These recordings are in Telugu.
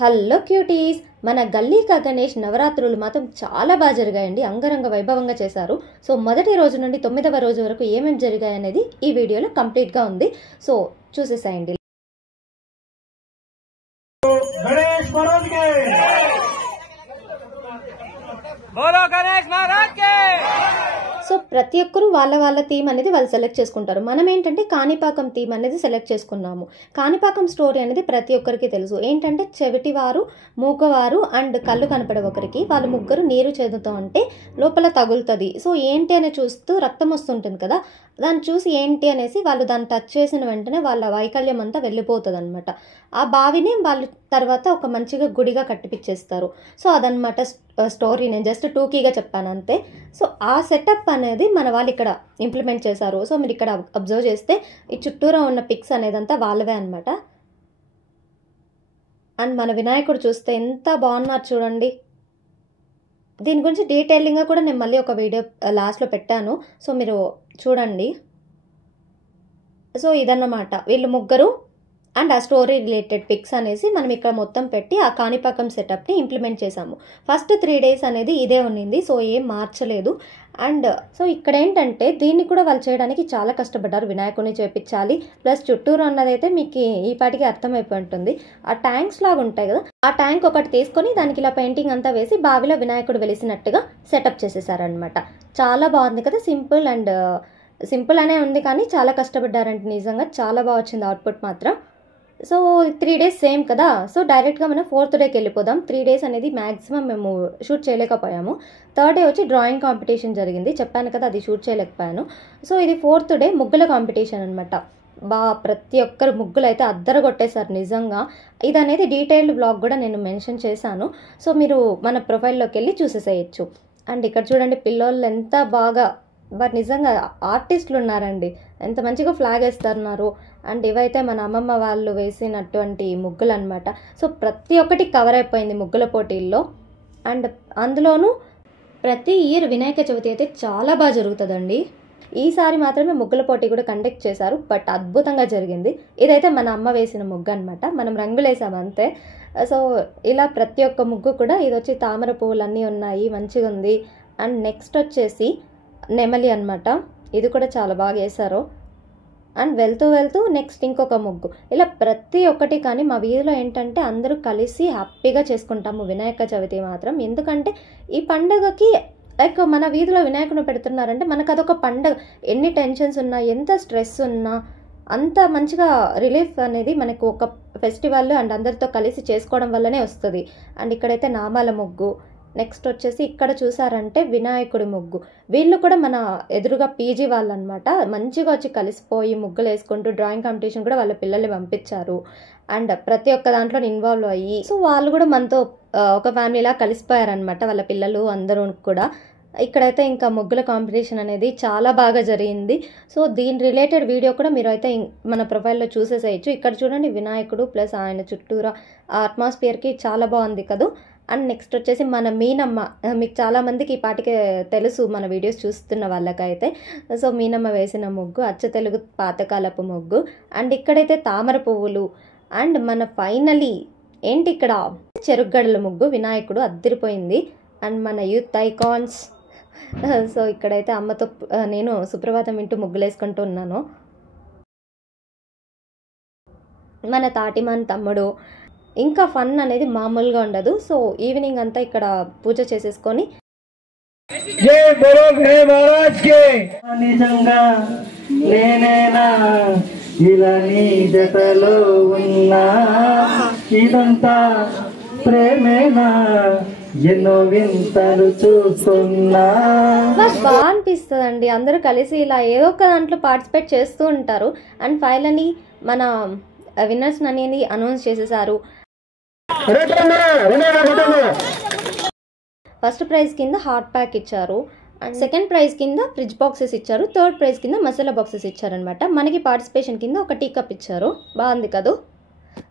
హలో క్యూటీస్, మన గల్లీ కా గణేష్ నవరాత్రులు మాత్రం చాలా బాగా జరిగాయండి. అంగరంగ వైభవంగా చేశారు. సో మొదటి రోజు నుండి 9వ రోజు వరకు ఏమేమి జరిగాయనేది ఈ వీడియోలో కంప్లీట్గా ఉంది. సో చూసేసాయండి. సో ప్రతి ఒక్కరూ వాళ్ళ థీమ్ అనేది వాళ్ళు సెలెక్ట్ చేసుకుంటారు. మనం ఏంటంటే కాణిపాకం థీమ్ అనేది సెలెక్ట్ చేసుకున్నాము. కాణిపాకం స్టోరీ అనేది ప్రతి ఒక్కరికి తెలుసు. ఏంటంటే చెవిటివారు, మూగవారు అండ్ కళ్ళు కనపడే ఒకరికి వాళ్ళు ముగ్గురు నీరు చేదుతో అంటే లోపల తగులుతుంది. సో ఏంటి అని చూస్తూ రక్తం వస్తుంటుంది కదా, దాన్ని చూసి ఏంటి అనేసి వాళ్ళు దాన్ని టచ్ చేసిన వెంటనే వాళ్ళ వైకల్యం అంతా వెళ్ళిపోతుంది అనమాట. ఆ బావిని వాళ్ళు తర్వాత ఒక మంచిగా గుడిగా కట్టిపిచ్చేస్తారు. సో అదనమాట స్టోరీ. నేను జస్ట్ టూకీగా చెప్పాను అంతే. సో ఆ సెటప్ అనేది మన వాళ్ళు ఇక్కడ ఇంప్లిమెంట్ చేశారు. సో మీరు ఇక్కడ అబ్జర్వ్ చేస్తే ఈ చుట్టూరా ఉన్న పిక్స్ అనేదంతా వాళ్ళవే అనమాట. అండ్ మన వినాయకుడు చూస్తే ఎంత బాగున్నారు చూడండి. దీని గురించి డీటెయిలింగ్గా కూడా నేను మళ్ళీ ఒక వీడియో లాస్ట్లో పెట్టాను. సో మీరు చూడండి. సో ఇదన్నమాట వీళ్ళు ముగ్గురు అండ్ ఆ స్టోరీ రిలేటెడ్ పిక్స్ అనేసి మనం ఇక్కడ మొత్తం పెట్టి ఆ కాణిపాకం సెటప్ని ఇంప్లిమెంట్ చేసాము. ఫస్ట్ 3 days అనేది ఇదే ఉన్నింది. సో ఏం మార్చలేదు. అండ్ సో ఇక్కడ ఏంటంటే దీన్ని కూడా వాళ్ళు చేయడానికి చాలా కష్టపడ్డారు. వినాయకుడిని చేపించాలి ప్లస్ చుట్టూరు అన్నదైతే మీకు ఈ పాటికి అర్థమైపోయి ఉంటుంది. ఆ ట్యాంక్స్ లాగా ఉంటాయి కదా, ఆ ట్యాంక్ ఒకటి తీసుకొని దానికి ఇలా పెయింటింగ్ అంతా వేసి బావిలో వినాయకుడు వెలిసినట్టుగా సెటప్ చేసేసారనమాట. చాలా బాగుంది కదా. సింపుల్ అనే ఉంది కానీ చాలా కష్టపడ్డారంటే నిజంగా చాలా బాగా వచ్చింది అవుట్పుట్ మాత్రం. సో 3 days సేమ్ కదా. సో డైరెక్ట్గా మనం 4th డేకి వెళ్ళిపోదాం. 3 days అనేది మ్యాక్సిమం మేము షూట్ చేయలేకపోయాము. 3rd డే వచ్చి డ్రాయింగ్ కాంపిటీషన్ జరిగింది. చెప్పాను కదా, అది షూట్ చేయలేకపోయాను. సో ఇది 4th డే ముగ్గుల కాంపిటీషన్ అనమాట. ప్రతి ఒక్కరు ముగ్గులు అయితే అద్దరు కొట్టేశారు నిజంగా. ఇది అనేది డీటెయిల్డ్ బ్లాగ్ కూడా నేను మెన్షన్ చేశాను. సో మీరు మన ప్రొఫైల్లోకి వెళ్ళి చూసేసేయచ్చు. అండ్ ఇక్కడ చూడండి పిల్లోళ్ళు ఎంత బాగా, బట్ నిజంగా ఆర్టిస్టులు ఉన్నారండి. ఎంత మంచిగా ఫ్లాగ్ వేస్తున్నారు. అండ్ ఇవైతే మన అమ్మమ్మ వాళ్ళు వేసినటువంటి ముగ్గులు అనమాట. సో ప్రతి ఒక్కటి కవర్ అయిపోయింది ముగ్గుల పోటీల్లో. అండ్ అందులోనూ ప్రతి ఇయర్ వినాయక చవితి అయితే చాలా బాగా జరుగుతుందండి. ఈసారి మాత్రమే ముగ్గుల పోటీ కూడా కండక్ట్ చేశారు, బట్ అద్భుతంగా జరిగింది. ఇదైతే మన అమ్మ వేసిన ముగ్గు అనమాట. మనం రంగులు వేసాము అంతే. సో ఇలా ప్రతి ఒక్క ముగ్గు కూడా, ఇది వచ్చి తామర పువ్వులు అన్నీ ఉన్నాయి, మంచిగా ఉంది. అండ్ నెక్స్ట్ వచ్చేసి నెమలి అనమాట. ఇది కూడా చాలా బాగా వేశారు. అండ్ వెళ్తూ నెక్స్ట్ ఇంకొక ముగ్గు. ఇలా ప్రతి ఒక్కటి. కానీ మా వీధిలో ఏంటంటే అందరూ కలిసి హ్యాపీగా చేసుకుంటాము వినాయక చవితి మాత్రం. ఎందుకంటే ఈ పండుగకి లైక్ మన వీధిలో వినాయకుని పెడుతున్నారంటే మనకు అదొక పండుగ. ఎన్ని టెన్షన్స్ ఉన్నా, ఎంత స్ట్రెస్ ఉన్నా అంత మంచిగా రిలీఫ్ అనేది మనకు ఒక ఫెస్టివల్ అండ్ అందరితో కలిసి చేసుకోవడం వల్లనే వస్తుంది. అండ్ ఇక్కడైతే నామాల ముగ్గు. నెక్స్ట్ వచ్చేసి ఇక్కడ చూసారంటే వినాయకుడి ముగ్గు. వీళ్ళు కూడా మన ఎదురుగా పీజీ వాళ్ళు అనమాట. మంచిగా వచ్చి కలిసిపోయి ముగ్గులు వేసుకుంటూ డ్రాయింగ్ కాంపిటీషన్ కూడా వాళ్ళ పిల్లల్ని పంపించారు. అండ్ ప్రతి ఒక్క దాంట్లో ఇన్వాల్వ్ అయ్యి సో వాళ్ళు కూడా మనతో ఒక ఫ్యామిలీలా కలిసిపోయారనమాట, వాళ్ళ పిల్లలు అందరూ కూడా. ఇక్కడైతే ఇంకా ముగ్గుల కాంపిటీషన్ అనేది చాలా బాగా జరిగింది. సో దీని రిలేటెడ్ వీడియో కూడా మీరు అయితే మన ప్రొఫైల్లో చూసేసేయచ్చు. ఇక్కడ చూడండి వినాయకుడు ప్లస్ ఆయన చుట్టూరా ఆ అట్మాస్ఫియర్కి చాలా బాగుంది కదా. అండ్ నెక్స్ట్ వచ్చేసి మన మీనమ్మ. మీకు చాలామందికి ఈ పాటికే తెలుసు మన వీడియోస్ చూస్తున్న వాళ్ళకైతే. సో మీనమ్మ వేసిన ముగ్గు అచ్చ తెలుగు పాతకాలపు ముగ్గు. అండ్ ఇక్కడైతే తామర పువ్వులు. అండ్ మన ఫైనలీ ఏంటి ఇక్కడ చెరుగ్గడల ముగ్గు. వినాయకుడు అద్దరిపోయింది. అండ్ మన యూత్ ఐకాన్స్. సో ఇక్కడైతే అమ్మతో నేను సుప్రభాతం వింటూ ముగ్గులు వేసుకుంటూ ఉన్నాను. మన తాటిమాన్ తమ్ముడు. ఇంకా ఫన్ అనేది మామూలుగా ఉండదు. సో ఈవినింగ్ అంతా ఇక్కడ పూజ చేసేసుకొని జై బోలో గణేష్ మహారాజ్ కి. నిజంగా నేనేనా ఇలా నీ జతలో ఉన్నా, ఇదంతా ప్రేమేనా, ఎన్నో వింతలు చూస్తున్నా. బాగా అనిపిస్తుందండి. అందరూ కలిసి ఇలా ఏదో ఒక దాంట్లో పార్టిసిపేట్ చేస్తూ ఉంటారు. అండ్ ఫైనలీ మన విన్నర్స్ అనేది అనౌన్స్ చేసేసారు. ఫస్ట్ ప్రైజ్ కింద హాట్ ప్యాక్ ఇచ్చారు. అండ్ సెకండ్ ప్రైజ్ కింద ఫ్రిడ్జ్ బాక్సెస్ ఇచ్చారు. థర్డ్ ప్రైజ్ కింద మసాలా బాక్సెస్ ఇచ్చారనమాట. మనకి పార్టిసిపేషన్ కింద ఒక టీ కప్ ఇచ్చారు. బాగుంది కదా,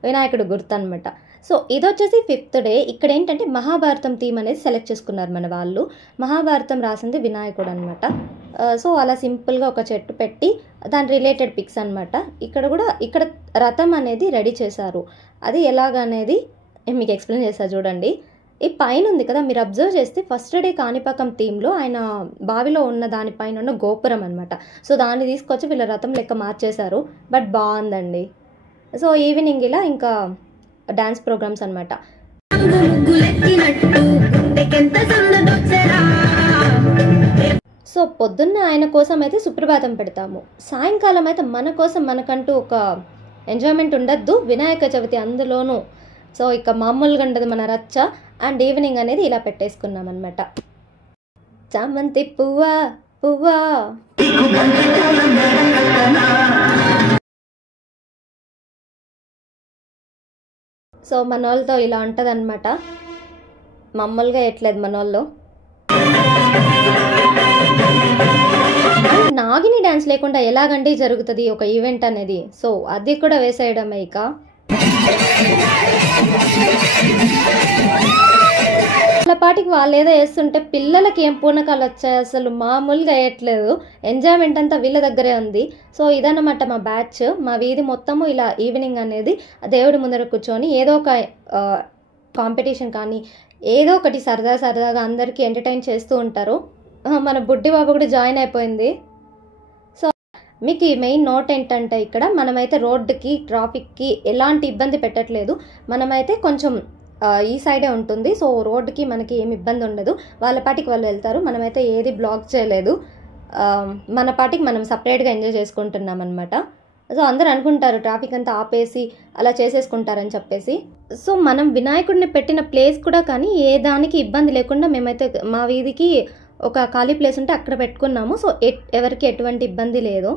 వినాయకుడు గుర్తు అనమాట. సో ఇది వచ్చేసి 5th డే. ఇక్కడ ఏంటంటే మహాభారతం థీమ్ అనేది సెలెక్ట్ చేసుకున్నారు మన వాళ్ళు. మహాభారతం రాసింది వినాయకుడు అనమాట. సో అలా సింపుల్గా ఒక చెట్టు పెట్టి దాని రిలేటెడ్ పిక్స్ అనమాట. ఇక్కడ రథం అనేది రెడీ చేశారు. అది ఎలాగనేది మీకు ఎక్స్ప్లెయిన్ చేస్తా చూడండి. ఈ పైన ఉంది కదా, మీరు అబ్జర్వ్ చేస్తే ఫస్ట్ డే కాణిపాకం థీమ్లో ఆయన బావిలో ఉన్న దానిపైన ఉన్న గోపురం అనమాట. సో దాన్ని తీసుకొచ్చి వీళ్ళ రథం లెక్క మార్చేశారు. బట్ బాగుందండి. సో ఈవినింగ్ ఇలా ఇంకా డ్యాన్స్ ప్రోగ్రామ్స్ అనమాట. సో పొద్దున్న ఆయన కోసం అయితే సుప్రభాతం పెడతాము. సాయంకాలం అయితే మన కోసం మనకంటూ ఒక ఎంజాయ్మెంట్ ఉండద్దు, వినాయక చవితి అందులోనూ. సో ఇక మామూలుగా ఉండదు మన రచ్చ. అండ్ ఈవినింగ్ అనేది ఇలా పెట్టేసుకున్నాం అనమాట. చామంతి పువ్వా పువ్వా. సో మన వాళ్ళతో ఇలా ఉంటుంది అనమాట. మామూలుగా ఎట్లేదు మన వాళ్ళు. నాగిని డ్యాన్స్ లేకుండా ఎలాగండి జరుగుతుంది ఒక ఈవెంట్ అనేది. సో అది కూడా వేసేయడమే. ఇక వాళ్ళ పాటికి వాళ్ళు ఏదో వేస్తుంటే పిల్లలకి ఏం పూనకాలు వచ్చాయి, అసలు మామూలుగా వేయట్లేదు. ఎంజాయ్మెంట్ అంతా వీళ్ళ దగ్గరే ఉంది. సో ఇదన్నమాట మా బ్యాచ్. మా వీధి మొత్తము ఇలా ఈవినింగ్ అనేది దేవుడి ముందర కూర్చొని ఏదో ఒక కాంపిటీషన్ కానీ ఏదో ఒకటి సరదాగా అందరికీ ఎంటర్టైన్ చేస్తూ ఉంటారు. మన బుడ్డి బాబు కూడా జాయిన్ అయిపోయింది. సో మీకు ఈ మెయిన్ నోట్ ఏంటంటే, ఇక్కడ మనమైతే రోడ్డుకి ట్రాఫిక్కి ఎలాంటి ఇబ్బంది పెట్టట్లేదు. మనమైతే కొంచెం ఈ సైడే ఉంటుంది. సో రోడ్డుకి మనకి ఏమి ఇబ్బంది ఉండదు. వాళ్ళ పాటికి వాళ్ళు వెళ్తారు. మనమైతే ఏది బ్లాక్ చేయలేదు. మన పాటికి మనం సపరేట్గా ఎంజాయ్ చేసుకుంటున్నాం అనమాట. సో అందరూ అనుకుంటారు ట్రాఫిక్ అంతా ఆపేసి అలా చేసేసుకుంటారని చెప్పేసి. సో మనం వినాయకుడిని పెట్టిన ప్లేస్ కూడా కానీ ఏ దానికి ఇబ్బంది లేకుండా మేమైతే మా వీధికి ఒక ఖాళీ ప్లేస్ ఉంటే అక్కడ పెట్టుకున్నాము. సో ఎవరికి ఎటువంటి ఇబ్బంది లేదు.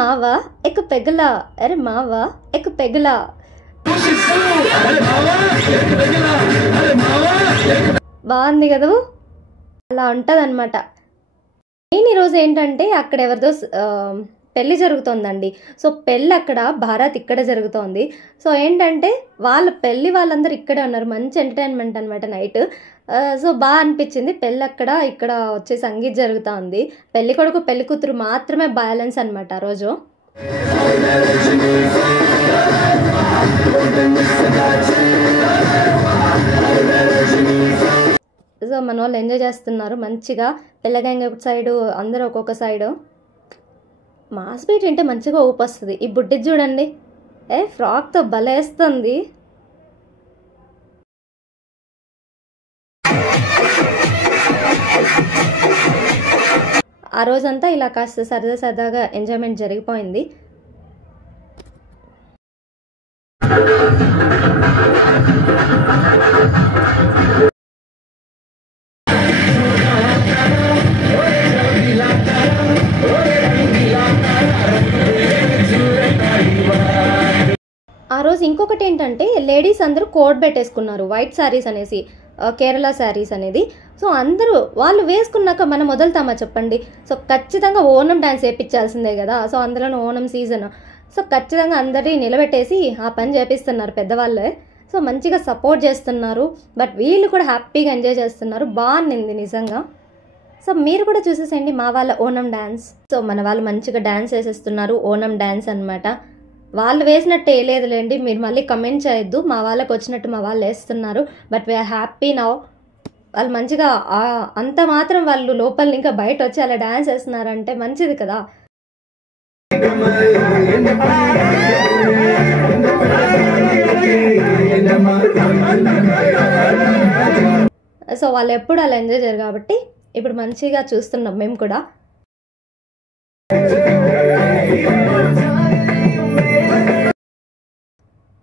మావా ఎక్క పెగలా, అరే మావా ఎక్క పెగలా. బాగుంది కదా, అలా ఉంటుంది అనమాట. నేను ఈరోజు ఏంటంటే అక్కడ ఎవరిదో పెళ్ళి జరుగుతోందండి. సో పెళ్ళి అక్కడ, భారత్ ఇక్కడ జరుగుతోంది. సో ఏంటంటే వాళ్ళ పెళ్ళి వాళ్ళందరూ ఇక్కడే ఉన్నారు. మంచి ఎంటర్టైన్మెంట్ అనమాట నైట్. సో బాగా అనిపించింది. పెళ్ళి అక్కడ, ఇక్కడ వచ్చే సంగీత్ జరుగుతూ ఉంది. పెళ్లి కొడుకు పెళ్లి కూతురు మాత్రమే బ్యాలెన్స్ అనమాట ఆ రోజు. సో మన వాళ్ళు ఎంజాయ్ చేస్తున్నారు మంచిగా. పెళ్ళగాంగ సైడు అందరూ ఒక్కొక్క సైడు. మాస్ బీట్ అంటే మంచిగా ఊపు వస్తుంది. ఈ బుడ్డి చూడండి, ఫ్రాక్తో భలేస్తుంది. ఆ రోజంతా ఇలా కాస్త సరదాగా ఎంజాయ్మెంట్ జరిగిపోయింది. ఆ రోజు ఇంకొకటి ఏంటంటే లేడీస్ అందరూ కోడ్ పెట్టేసుకున్నారు, వైట్ శారీస్ అనేసి, కేరళ శారీస్ అనేది. సో అందరూ వాళ్ళు వేసుకున్నాక మనం వదులుతామా చెప్పండి. సో ఖచ్చితంగా ఓనం డ్యాన్స్ వేయించాల్సిందే కదా. సో అందులోనూ ఓనం సీజన్. సో ఖచ్చితంగా అందరినీ నిలబెట్టేసి ఆ పని చేపిస్తున్నారు పెద్దవాళ్ళే. సో మంచిగా సపోర్ట్ చేస్తున్నారు. బట్ వీళ్ళు కూడా హ్యాపీగా ఎంజాయ్ చేస్తున్నారు. బాగుంది నిజంగా. సో మీరు కూడా చూసేసేయండి మా వాళ్ళ ఓనం డ్యాన్స్. సో మన వాళ్ళు మంచిగా డ్యాన్స్ వేసేస్తున్నారు. ఓనం డ్యాన్స్ అనమాట. వాళ్ళు వేసినట్టు వేయలేదులేండి, మీరు మళ్ళీ కమెంట్ చేయొద్దు. మా వాళ్ళకి వచ్చినట్టు మా వాళ్ళు వేస్తున్నారు. But we're happy now. వాళ్ళు మంచిగా అంత మాత్రం వాళ్ళు లోపల ఇంకా బయట వచ్చి అలా డ్యాన్స్ వేస్తున్నారంటే మంచిది కదా. సో వాళ్ళు ఎప్పుడు అలా ఎంజాయ్ చేయరు కాబట్టి ఇప్పుడు మంచిగా చూస్తున్నాం మేము కూడా.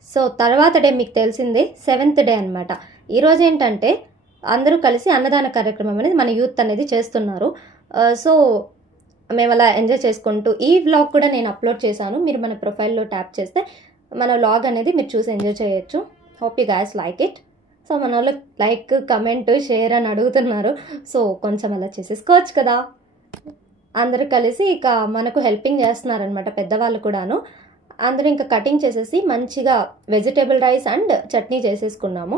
సో తర్వాత డే మీకు తెలిసిందే 7th డే అనమాట. ఈరోజు ఏంటంటే అందరూ కలిసి అన్నదాన కార్యక్రమం అనేది మన యూత్ అనేది చేస్తున్నారు. సో మేము అలా ఎంజాయ్ చేసుకుంటూ ఈ వ్లాగ్ కూడా నేను అప్లోడ్ చేశాను. మీరు మన ప్రొఫైల్లో ట్యాప్ చేస్తే మన వ్లాగ్ అనేది మీరు చూసి ఎంజాయ్ చేయొచ్చు. Hope you guys like it. So మన వాళ్ళు లైక్, కమెంట్, షేర్ అని అడుగుతున్నారు. సో కొంచెం అలా చేసేసుకోవచ్చు కదా. అందరూ కలిసి ఇక మనకు హెల్పింగ్ చేస్తున్నారనమాట పెద్దవాళ్ళు కూడాను. అందరూ ఇంకా కటింగ్ చేసేసి మంచిగా వెజిటేబుల్ రైస్ అండ్ చట్నీ చేసేసుకున్నాము.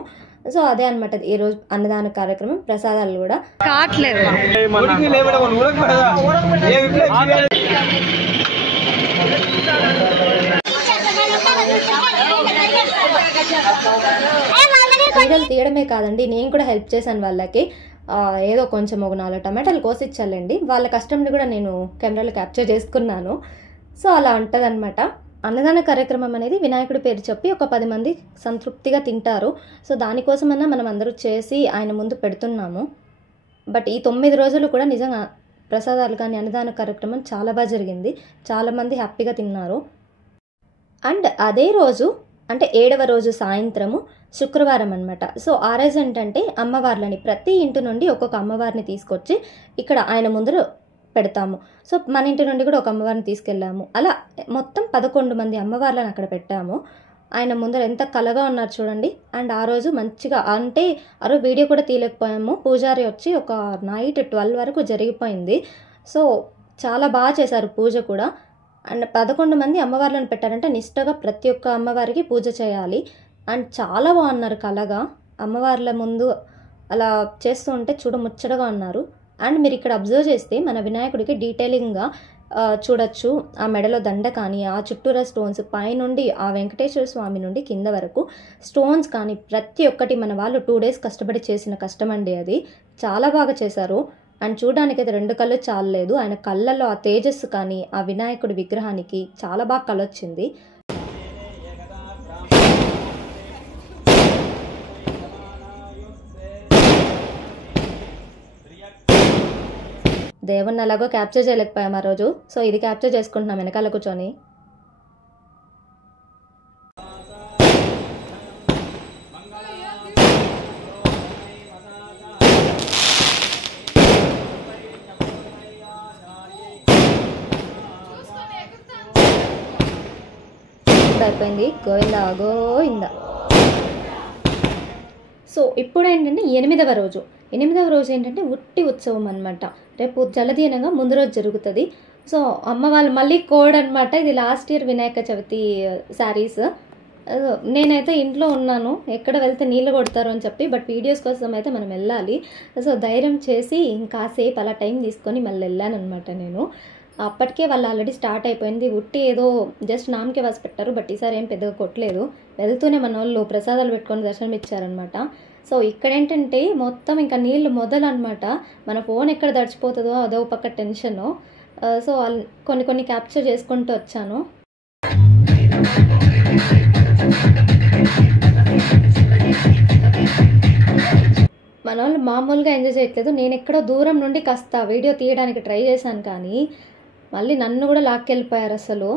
సో అదే అనమాట ఈరోజు అన్నదాన కార్యక్రమం. ప్రసాదాలు కూడా కావట్లేదు. వీడియోలు తీయడమే కాదండి, నేను కూడా హెల్ప్ చేశాను వాళ్ళకి. ఏదో కొంచెం ఒక 4 టమాటాలు కోసి ఇచ్చాలండి. వాళ్ళ కష్టంని కూడా నేను కెమెరాలో క్యాప్చర్ చేసుకున్నాను. సో అలా ఉంటుందన్నమాట. అన్నదాన కార్యక్రమం అనేది వినాయకుడి పేరు చెప్పి ఒక 10 మంది సంతృప్తిగా తింటారు. సో దానికోసమన్నా మనం అందరూ చేసి ఆయన ముందు పెడుతున్నాము. బట్ ఈ 9 రోజులు కూడా నిజంగా ప్రసాదాలు కానీ అన్నదాన కార్యక్రమం చాలా బాగా జరిగింది. చాలామంది హ్యాపీగా తిన్నారు. అండ్ అదే రోజు అంటే 7వ రోజు సాయంత్రము శుక్రవారం అనమాట. సో ఆ రోజు ఏంటంటే అమ్మవార్లని ప్రతి ఇంటి నుండి ఒక్కొక్క అమ్మవారిని తీసుకొచ్చి ఇక్కడ ఆయన ముందర పెడతాము. సో మన ఇంటి నుండి కూడా ఒక అమ్మవారిని తీసుకెళ్ళాము. అలా మొత్తం 11 మంది అమ్మవార్లను అక్కడ పెట్టాము. ఆయన ముందర ఎంత కలగా ఉన్నారు చూడండి. అండ్ ఆ రోజు మంచిగా అంటే ఆ రోజు వీడియో కూడా తీయలేకపోయాము. పూజారి వచ్చి ఒక నైట్ 12 వరకు జరిగిపోయింది. సో చాలా బాగా చేశారు పూజ కూడా. అండ్ 11 మంది అమ్మవార్లను పెట్టారంటే నిష్టగా ప్రతి ఒక్క అమ్మవారికి పూజ చేయాలి. అండ్ చాలా బాగున్నారు కలగా. అమ్మవార్ల ముందు అలా చేస్తూ ఉంటే చూడముచ్చటగా ఉన్నారు. అండ్ మీరు ఇక్కడ అబ్జర్వ్ చేస్తే మన వినాయకుడికి డీటెయిలింగ్గా చూడొచ్చు. ఆ మెడలో దండ కానీ, ఆ చుట్టూరా స్టోన్స్ పైనుండి ఆ వెంకటేశ్వర స్వామి నుండి కింద వరకు స్టోన్స్ కానీ ప్రతి ఒక్కటి మన వాళ్ళు 2 days కష్టపడి చేసిన కష్టం అండి. అది చాలా బాగా చేశారు. అండ్ చూడడానికైతే 2 కళ్ళు చాలలేదు. ఆయన కళ్ళల్లో ఆ తేజస్సు కానీ ఆ వినాయకుడి విగ్రహానికి చాలా బాగా కలొచ్చింది. దేవుణ్ణి అలాగో క్యాప్చర్ చేయలేకపోయాం ఆ రోజు. సో ఇది క్యాప్చర్ చేసుకుంటున్నాం వెనకాల కూర్చొని. అయిపోయింది. గోవిందా గోవిందా. సో ఇప్పుడు ఏంటంటే 8వ రోజు. 8వ రోజు ఏంటంటే ఉట్టి ఉత్సవం అనమాట. రేపు జలదీనంగా ముందు రోజు జరుగుతుంది. సో అమ్మ వాళ్ళు మళ్ళీ కోడ్ అనమాట. ఇది లాస్ట్ ఇయర్ వినాయక చవితి శారీస్. నేనైతే ఇంట్లో ఉన్నాను, ఎక్కడ వెళ్తే నీళ్ళు కొడతారు అని చెప్పి. బట్ వీడియోస్ కోసం అయితే మనం వెళ్ళాలి. సో ధైర్యం చేసి ఇంకాసేపు అలా టైం తీసుకొని మళ్ళీ వెళ్ళాను అనమాట నేను. అప్పటికే వాళ్ళు ఆల్రెడీ స్టార్ట్ అయిపోయింది. ఉట్టి ఏదో జస్ట్ నామకే వాసి పెట్టారు. బట్ ఈసారి ఏం పెద్దగా కొట్టలేదు. వెళ్తూనే మన వాళ్ళు ప్రసాదాలు పెట్టుకొని దర్శనం ఇచ్చారనమాట. సో ఇక్కడ ఏంటంటే మొత్తం ఇంకా నీళ్ళు మొదలనమాట. మన ఫోన్ ఎక్కడ దడిచిపోతుందో అదో పక్క టెన్షను. సో కొన్ని క్యాప్చర్ చేసుకుంటూ వచ్చాను. మన వాళ్ళు మామూలుగా ఎంజాయ్ చేయట్లేదు. నేను ఎక్కడో దూరం నుండి కాస్త వీడియో తీయడానికి ట్రై చేశాను, కానీ మళ్ళీ నన్ను కూడా లాక్కెళ్ళిపోయారు అసలు.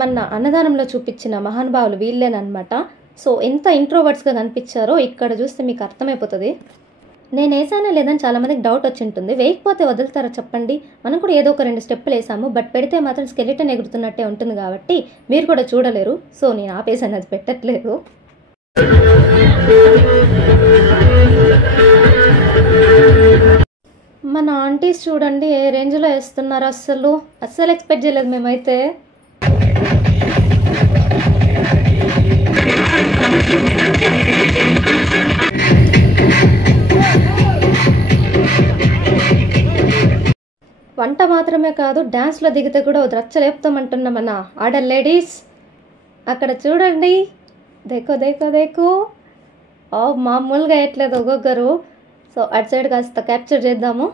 మన అన్నదానంలో చూపించిన మహానుభావులు వీళ్ళేనమాట. సో ఎంత ఇంట్రోవర్ట్స్గా కనిపించారో ఇక్కడ చూస్తే మీకు అర్థమైపోతుంది. నేను వేసానా లేదని చాలామందికి డౌట్ వచ్చి ఉంటుంది. వేయకపోతే వదులుతారా చెప్పండి. మనం కూడా ఏదో ఒక 2 స్టెప్పులు వేసాము. బట్ పెడితే మాత్రం స్కెలిటన్ ఎగురుతున్నట్టే ఉంటుంది కాబట్టి మీరు కూడా చూడలేరు. సో నేను ఆపేసాను, అది పెట్టట్లేదు. మన ఆంటీస్ చూడండి ఏ రేంజ్లో వేస్తున్నారు. అస్సలు ఎక్స్పెక్ట్ చేయలేదు మేమైతే. వంట మాత్రమే కాదు, డ్యాన్స్లో దిగితే కూడా రచ్చలేపుతామంటున్నా మన ఆడ లేడీస్. అక్కడ చూడండి, దేకో దేకో దేకో. మామూలుగా వేయట్లేదు ఒక్కొక్కరు. సో అటు సైడ్ కాస్త క్యాప్చర్ చేద్దాము.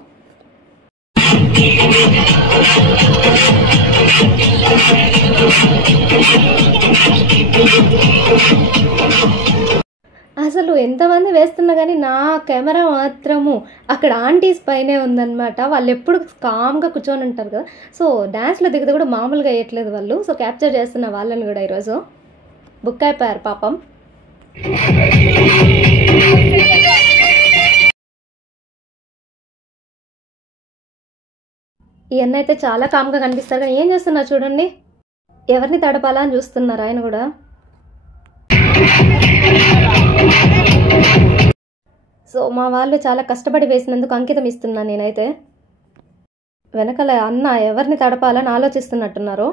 అసలు ఎంతమంది వేస్తున్నా కానీ నా కెమెరా మాత్రము అక్కడ ఆంటీస్ పైనే ఉందన్నమాట. వాళ్ళు ఎప్పుడు కామ్గా కూర్చొని ఉంటారు కదా. సో డ్యాన్స్లో దిగితే కూడా మామూలుగా వేయట్లేదు వాళ్ళు. సో క్యాప్చర్ చేస్తున్న వాళ్ళని కూడా ఈరోజు బుక్ అయిపోయారు పాపం. ఇవన్నీ అయితే చాలా కామ్గా కనిపిస్తారు, కానీ ఏం చేస్తున్నారు చూడండి. ఎవరిని తడపాలా అని చూస్తున్నారు ఆయన కూడా. సో మా వాళ్ళు చాలా కష్టపడి వేసినందుకు అంకితం ఇస్తున్నాను నేనైతే. వెనకాల అన్న ఎవరిని తడపాలని ఆలోచిస్తున్నట్టున్నారు.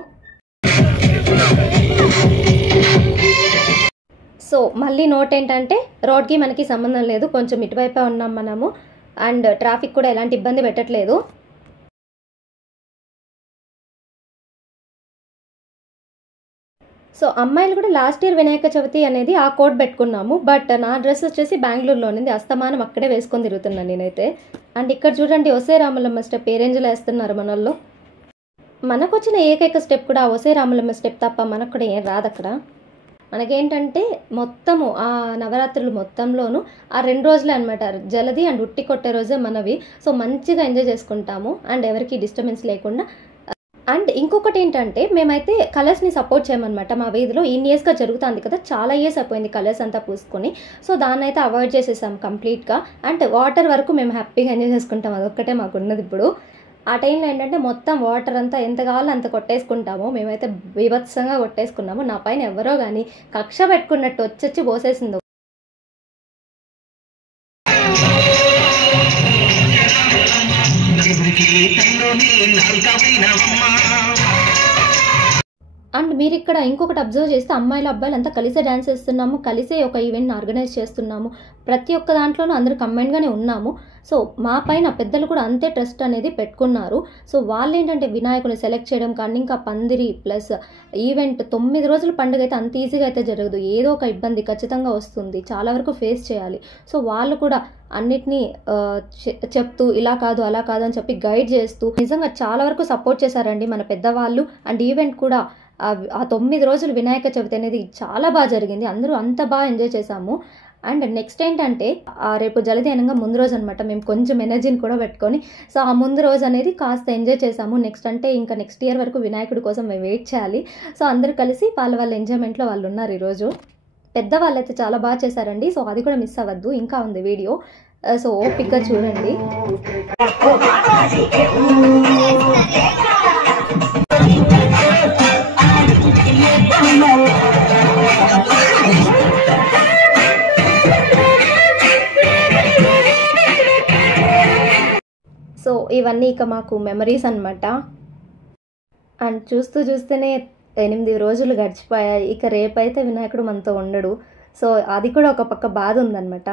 సో మళ్ళీ నోట్ ఏంటంటే రోడ్కి మనకి సంబంధం లేదు, కొంచెం ఇటువైపే ఉన్నాం మనము. అండ్ ట్రాఫిక్ కూడా ఎలాంటి ఇబ్బంది పెట్టట్లేదు. సో అమ్మాయిలు కూడా లాస్ట్ ఇయర్ వినాయక చవితి అనేది ఆ కోడ్ పెట్టుకున్నాము. బట్ నా డ్రెస్ వచ్చేసి బెంగళూరులో ఉంది, అస్తమానం అక్కడే వేసుకొని తిరుగుతున్నాను నేనైతే. అండ్ ఇక్కడ చూడండి ఒసే రాములమ్మ స్టెప్ ఏ రేంజ్లో వేస్తున్నారు మనల్లో. మనకు వచ్చిన ఏకైక స్టెప్ కూడా ఒసే రాములమ్మ స్టెప్ తప్ప మనకు కూడా ఏం రాదు అక్కడ. మనకేంటంటే మొత్తము ఆ నవరాత్రులు మొత్తంలోనూ ఆ 2 రోజులే అనమాట, జలది అండ్ ఉట్టి కొట్టే రోజే మనవి. సో మంచిగా ఎంజాయ్ చేసుకుంటాము అండ్ ఎవరికి డిస్టర్బెన్స్ లేకుండా. అండ్ ఇంకొకటి ఏంటంటే మేమైతే కలర్స్ని సపోర్ట్ చేయమన్నమాట. మా వీధిలో ఇన్ని ఇయర్స్గా జరుగుతుంది కదా, చాలా ఇయర్స్ అయిపోయింది కలర్స్ అంతా పూసుకొని. సో దాన్ని అయితే అవాయిడ్ చేసేసాం కంప్లీట్గా. అండ్ వాటర్ వరకు మేము హ్యాపీగా ఎంజాయ్ చేసుకుంటాం, అదొక్కటే మాకు ఉన్నది ఇప్పుడు. ఆ టైంలో ఏంటంటే మొత్తం వాటర్ అంతా ఎంత కావాలో అంత కొట్టేసుకుంటాము. మేమైతే బీభత్సంగా కొట్టేసుకున్నాము. నా పైన ఎవరో కానీ కక్ష పెట్టుకున్నట్టు వచ్చి పోసేసింది. అండ్ మీరు ఇక్కడ ఇంకొకటి అబ్జర్వ్ చేస్తే అమ్మాయిలు అబ్బాయిలు అంతా కలిసే డ్యాన్స్ చేస్తున్నాము, కలిసే ఒక ఈవెంట్ని ఆర్గనైజ్ చేస్తున్నాము. ప్రతి ఒక్క దాంట్లోనూ అందరూ కంబైన్డ్గానే ఉన్నాము. సో మా పైన పెద్దలు కూడా అంతే ట్రస్ట్ అనేది పెట్టుకున్నారు. సో వాళ్ళు ఏంటంటే వినాయకుని సెలెక్ట్ చేయడం కానీ ఇంకా పందిరి ప్లస్ ఈవెంట్ 9 రోజుల పండుగ అయితే అంత ఈజీగా అయితే జరగదు, ఏదో ఒక ఇబ్బంది ఖచ్చితంగా వస్తుంది, చాలా వరకు ఫేస్ చేయాలి. సో వాళ్ళు కూడా అన్నిటినీ చెప్తూ ఇలా కాదు అలా కాదు అని చెప్పి గైడ్ చేస్తూ నిజంగా చాలా వరకు సపోర్ట్ చేశారండి మన పెద్దవాళ్ళు. అండ్ ఈవెంట్ కూడా ఆ 9 రోజులు వినాయక చవితి అనేది చాలా బాగా జరిగింది, అందరూ అంత బాగా ఎంజాయ్ చేశాము. అండ్ నెక్స్ట్ ఏంటంటే రేపు జలది అనగా ముందు రోజు అనమాట, మేము కొంచెం ఎనర్జీని కూడా పెట్టుకొని సో ఆ ముందు రోజు అనేది కాస్త ఎంజాయ్ చేసాము. నెక్స్ట్ అంటే ఇంకా నెక్స్ట్ ఇయర్ వరకు వినాయకుడి కోసం మేము వెయిట్ చేయాలి. సో అందరూ కలిసి వాళ్ళ ఎంజాయ్మెంట్లో వాళ్ళు ఉన్నారు ఈరోజు. పెద్దవాళ్ళు అయితే చాలా బాగా చేశారండి. సో అది కూడా మిస్ అవ్వద్దు, ఇంకా ఉంది వీడియో. సో ఓపిక్గా చూడండి. సో ఇవన్నీ ఇక మాకు మెమరీస్ అనమాట. అండ్ చూస్తూనే 8 రోజులు గడిచిపోయాయి. ఇక రేపైతే వినాయకుడు మనతో ఉండడు. సో అది కూడా ఒక పక్క బాధ ఉందన్నమాట.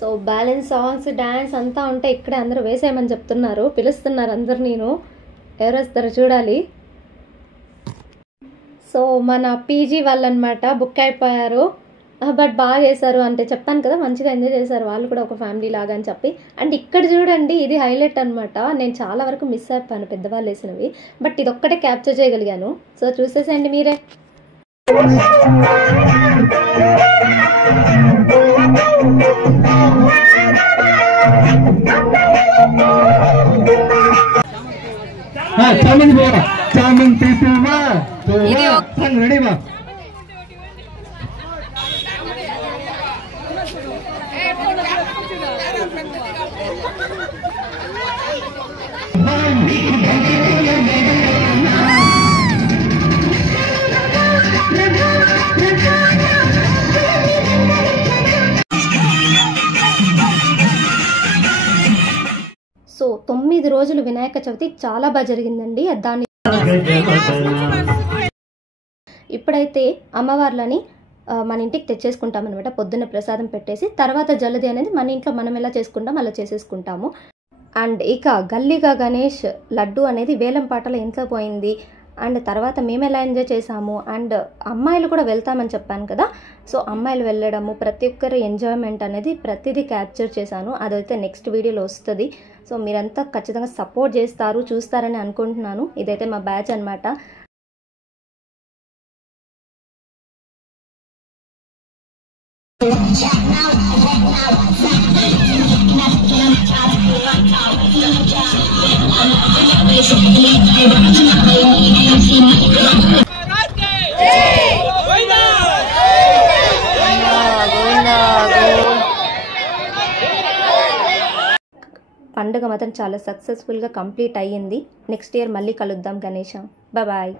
సో బ్యాలెన్స్ సాంగ్స్ డ్యాన్స్ అంతా ఉంటే ఇక్కడే అందరూ వేసేయమని చెప్తున్నారు, పిలుస్తున్నారు అందరు. నేను ఎవరు వస్తారో చూడాలి. సో మన పీజీ వాళ్ళు అనమాట బుక్ అయిపోయారు. బట్ బాగా చేశారు, అంటే చెప్పాను కదా మంచిగా ఎంజాయ్ చేశారు వాళ్ళు కూడా ఒక ఫ్యామిలీ లాగా అని చెప్పి. అండ్ ఇక్కడ చూడండి ఇది హైలైట్ అనమాట. నేను చాలా వరకు మిస్ అయిపోయాను పెద్దవాళ్ళు వేసినవి, బట్ ఇది ఒక్కటే క్యాప్చర్ చేయగలిగాను. సో చూసేసేయండి మీరే. సో 9 రోజులు వినాయక చవితి చాలా బాగా జరిగిందండి. దాన్ని ఇప్పుడైతే అమ్మవార్లని మన ఇంటికి తెచ్చేసుకుంటాం అనమాట. పొద్దున్న ప్రసాదం పెట్టేసి తర్వాత జలది అనేది మన ఇంట్లో మనం ఎలా చేసుకుంటాం అలా చేసేసుకుంటాము. అండ్ ఇక గల్లీగా గణేష్ లడ్డు అనేది వేలం పాటలో ఎంత పోయింది, అండ్ తర్వాత మేము ఎలా ఎంజాయ్ చేసాము. అండ్ అమ్మాయిలు కూడా వెళ్తామని చెప్పాను కదా, సో అమ్మాయిలు వెళ్ళడము ప్రతి ఒక్కరి ఎంజాయ్మెంట్ అనేది ప్రతిదీ క్యాప్చర్ చేశాను. అదైతే నెక్స్ట్ వీడియోలో వస్తుంది. సో మీరంతా ఖచ్చితంగా సపోర్ట్ చేస్తారు, చూస్తారని అనుకుంటున్నాను. ఇదైతే మా బ్యాచ్ అనమాట. పండుగ మాత్రం చాలా సక్సెస్ఫుల్గా కంప్లీట్ అయ్యింది. నెక్స్ట్ ఇయర్ మళ్ళీ కలుద్దాం గణేష. బాయ్.